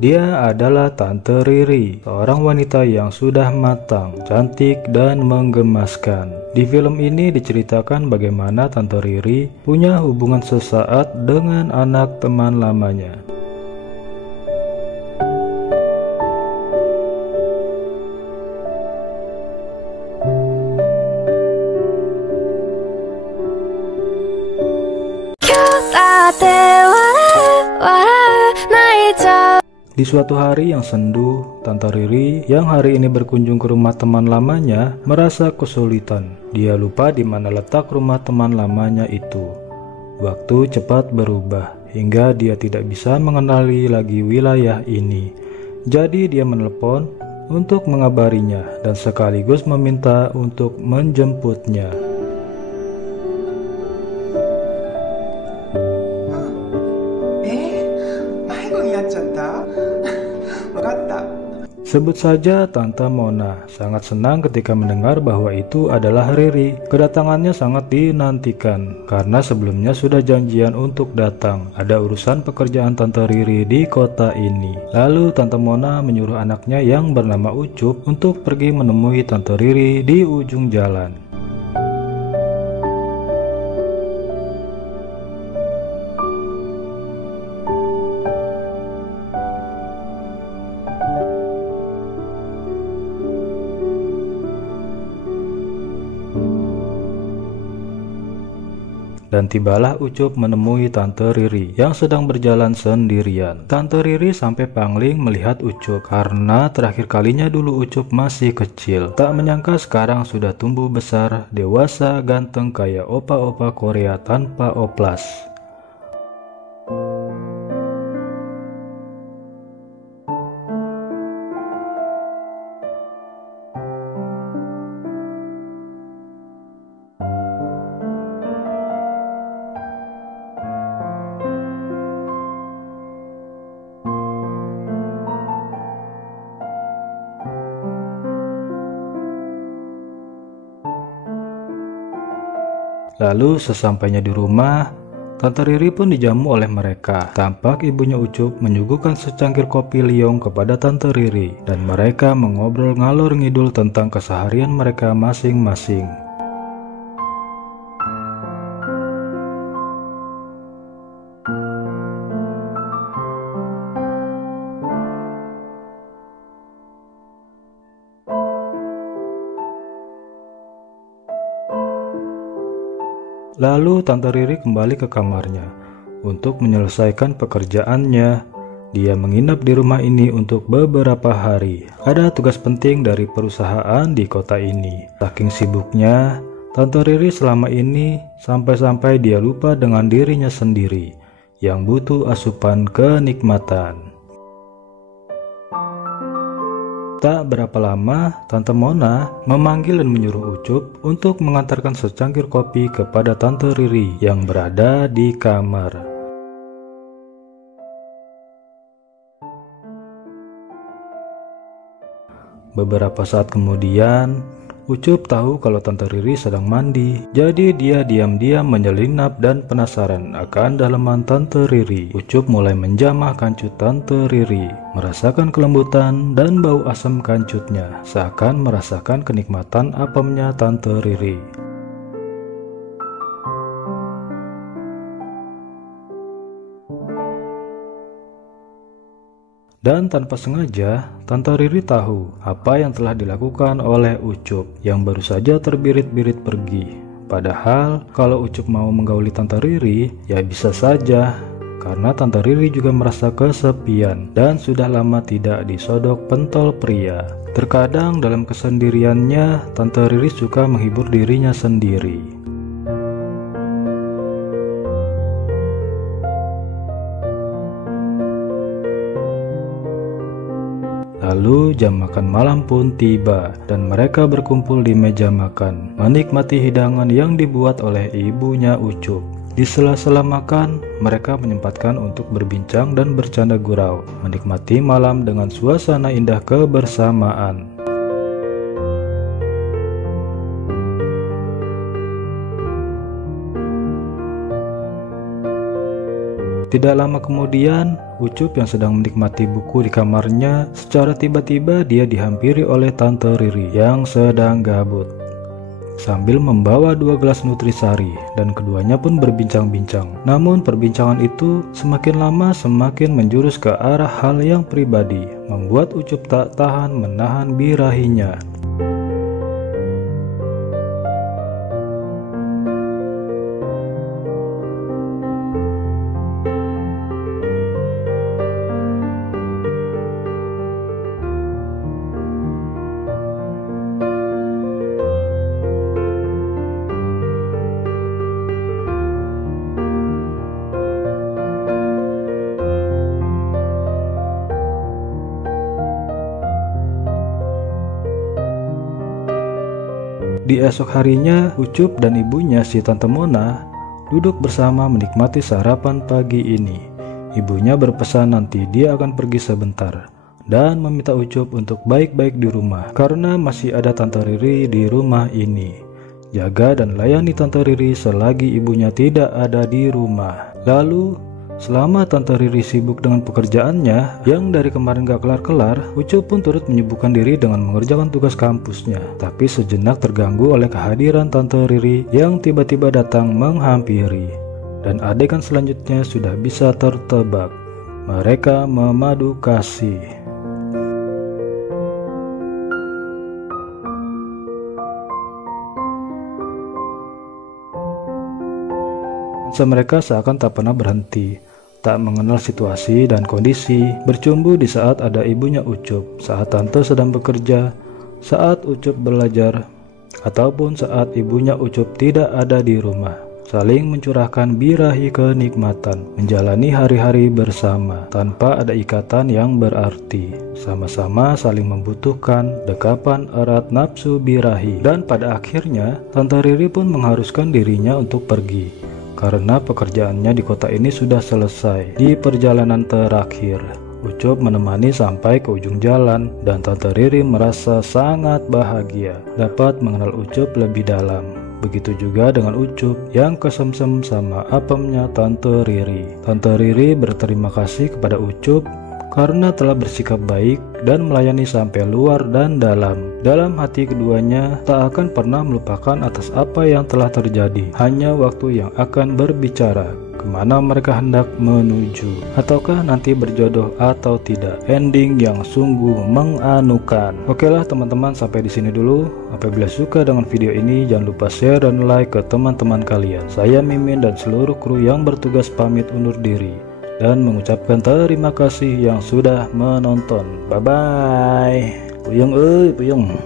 Dia adalah Tante Riri, seorang wanita yang sudah matang, cantik, dan menggemaskan. Di film ini diceritakan bagaimana Tante Riri punya hubungan sesaat dengan anak teman lamanya. Di suatu hari yang sendu, Tante Riri yang hari ini berkunjung ke rumah teman lamanya merasa kesulitan. Dia lupa di mana letak rumah teman lamanya itu. Waktu cepat berubah hingga dia tidak bisa mengenali lagi wilayah ini. Jadi dia menelepon untuk mengabarinya dan sekaligus meminta untuk menjemputnya. Sebut saja Tante Mona sangat senang ketika mendengar bahwa itu adalah Riri. Kedatangannya sangat dinantikan karena sebelumnya sudah janjian untuk datang. Ada urusan pekerjaan Tante Riri di kota ini. Lalu Tante Mona menyuruh anaknya yang bernama Ucup untuk pergi menemui Tante Riri di ujung jalan. Dan tibalah Ucup menemui Tante Riri yang sedang berjalan sendirian. Tante Riri sampai pangling melihat Ucup karena terakhir kalinya dulu Ucup masih kecil. Tak menyangka sekarang sudah tumbuh besar, dewasa, ganteng kayak opa-opa Korea tanpa oplas. Lalu sesampainya di rumah, Tante Riri pun dijamu oleh mereka. Tampak ibunya Ucup menyuguhkan secangkir kopi liong kepada Tante Riri, dan mereka mengobrol ngalor ngidul tentang keseharian mereka masing-masing. Lalu Tante Riri kembali ke kamarnya untuk menyelesaikan pekerjaannya. Dia menginap di rumah ini untuk beberapa hari. Ada tugas penting dari perusahaan di kota ini. Saking sibuknya, Tante Riri selama ini sampai-sampai dia lupa dengan dirinya sendiri yang butuh asupan kenikmatan. Tak berapa lama, Tante Mona memanggil dan menyuruh Ucup untuk mengantarkan secangkir kopi kepada Tante Riri yang berada di kamar. Beberapa saat kemudian, Ucup tahu kalau Tante Riri sedang mandi. Jadi dia diam-diam menyelinap dan penasaran akan daleman Tante Riri. Ucup mulai menjamah kancut Tante Riri, merasakan kelembutan dan bau asam kancutnya, seakan merasakan kenikmatan apemnya Tante Riri. Dan tanpa sengaja, Tante Riri tahu apa yang telah dilakukan oleh Ucup yang baru saja terbirit-birit pergi. Padahal kalau Ucup mau menggauli Tante Riri, ya bisa saja, karena Tante Riri juga merasa kesepian dan sudah lama tidak disodok pentol pria. Terkadang dalam kesendiriannya, Tante Riri suka menghibur dirinya sendiri. Lalu jam makan malam pun tiba dan mereka berkumpul di meja makan, menikmati hidangan yang dibuat oleh ibunya Ucup. Di sela-sela makan, mereka menyempatkan untuk berbincang dan bercanda gurau, menikmati malam dengan suasana indah kebersamaan. Tidak lama kemudian, Ucup yang sedang menikmati buku di kamarnya, secara tiba-tiba dia dihampiri oleh Tante Riri yang sedang gabut sambil membawa 2 gelas nutrisari, dan keduanya pun berbincang-bincang. Namun perbincangan itu semakin lama semakin menjurus ke arah hal yang pribadi, membuat Ucup tak tahan menahan birahinya. Di esok harinya, Ucup dan ibunya si Tante Mona duduk bersama menikmati sarapan pagi ini. Ibunya berpesan nanti dia akan pergi sebentar dan meminta Ucup untuk baik-baik di rumah karena masih ada Tante Riri di rumah ini. Jaga dan layani Tante Riri selagi ibunya tidak ada di rumah. Lalu selama Tante Riri sibuk dengan pekerjaannya yang dari kemarin gak kelar-kelar, Ucup pun turut menyibukkan diri dengan mengerjakan tugas kampusnya. Tapi sejenak terganggu oleh kehadiran Tante Riri yang tiba-tiba datang menghampiri. Dan adegan selanjutnya sudah bisa tertebak. Mereka memadu kasih. Mereka seakan tak pernah berhenti, tak mengenal situasi dan kondisi, bercumbu di saat ada ibunya Ucup, saat tante sedang bekerja, saat Ucup belajar, ataupun saat ibunya Ucup tidak ada di rumah. Saling mencurahkan birahi kenikmatan, menjalani hari-hari bersama, tanpa ada ikatan yang berarti. Sama-sama saling membutuhkan dekapan erat nafsu birahi. Dan pada akhirnya, Tante Riri pun mengharuskan dirinya untuk pergi karena pekerjaannya di kota ini sudah selesai. Di perjalanan terakhir, Ucup menemani sampai ke ujung jalan, dan Tante Riri merasa sangat bahagia dapat mengenal Ucup lebih dalam. Begitu juga dengan Ucup yang kesemsem sama apemnya Tante Riri. Tante Riri berterima kasih kepada Ucup karena telah bersikap baik dan melayani sampai luar dan dalam. Dalam hati keduanya tak akan pernah melupakan atas apa yang telah terjadi. Hanya waktu yang akan berbicara kemana mereka hendak menuju, ataukah nanti berjodoh atau tidak. Ending yang sungguh menganukan. Oke lah teman-teman, sampai di sini dulu. Apabila suka dengan video ini, jangan lupa share dan like ke teman-teman kalian. Saya Mimin dan seluruh kru yang bertugas pamit undur diri dan mengucapkan terima kasih yang sudah menonton. Bye bye. Puyeng puyeng.